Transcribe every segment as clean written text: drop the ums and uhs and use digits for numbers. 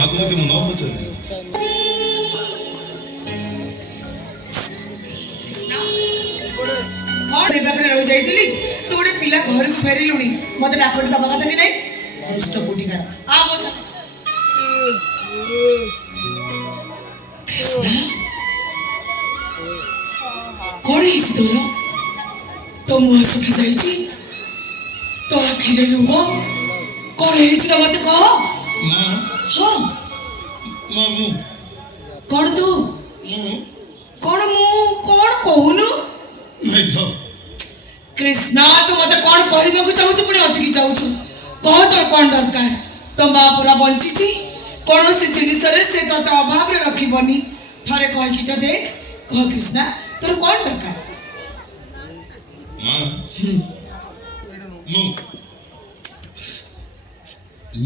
आगु जदि मु न पचारे कौन से पाखरे रह जाइतिली तो गोटे पिला घर को फेरिलुनी मते डाकटी दबा कथा कि नै दुष्ट कोटिकार आ बस कौन है इस तोरा तो मुंह सुखी जाइछि तो आखिरे लुह कौन है इस मते कह मां हां मामू कौन तू कौन मु कौन कहूनु नहीं तो कृष्णा तू मते कौन कहबा को चाहू पुणी अटकी जाऊ कह तोर कौन दरकार तो माँ पूरा बंची कौन से जिनिस से तो अभाव रे रखिबनी थरे कह कि तो देख कह कृष्णा तोर कौन दरकार मां मु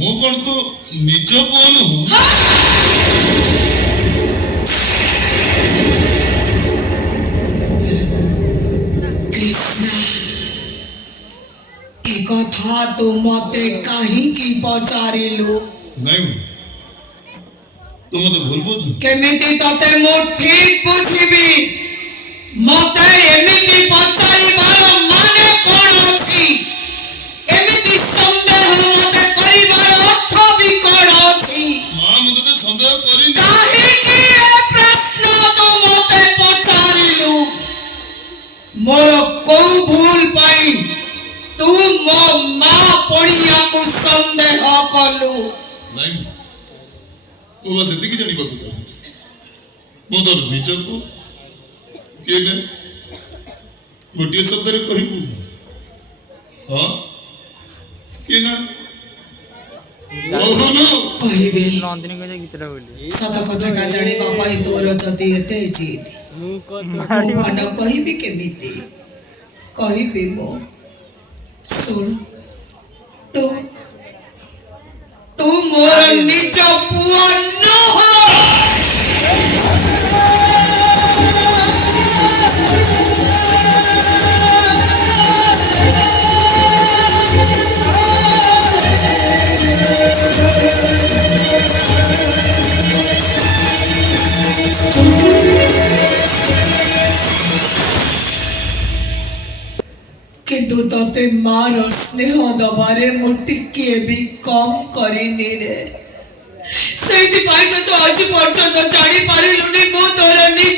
मु कौन तो निज बोलू कथा तू मते कहीं की पचारिलु नहीं तुम तो भूल बुझ केमिति तते मो ठीक बुझिबी मते एमिति पचारिबार माने कोन अछि एमिति संदेह मते करिबार अर्थ भी कोन अछि मां मु तो संदेह करी काहे कि ए प्रश्न तो मते पचारिलु मोर को भूल पाई तू मो मां पड़िया को संदेह कलु नहीं वो बस एति की जानी को चाहू मु तो निज को के जे गोटिए शब्द रे कहिबू हां के ना ओहनो कहिबे नंदिनी को गीतटा बोली सत कथाटा जाने बाबा ही तोर जति एते जीत मु को मु मन कहिबी केमिति कहिबी मो सुन तू तू मोर निज पुआ न हो किंतु तते मार स्नेह दबारे मु टिके भी कम करिनी रे सेति पाई तो आज पर्यंत जानी पारिलुनी मो तोर निज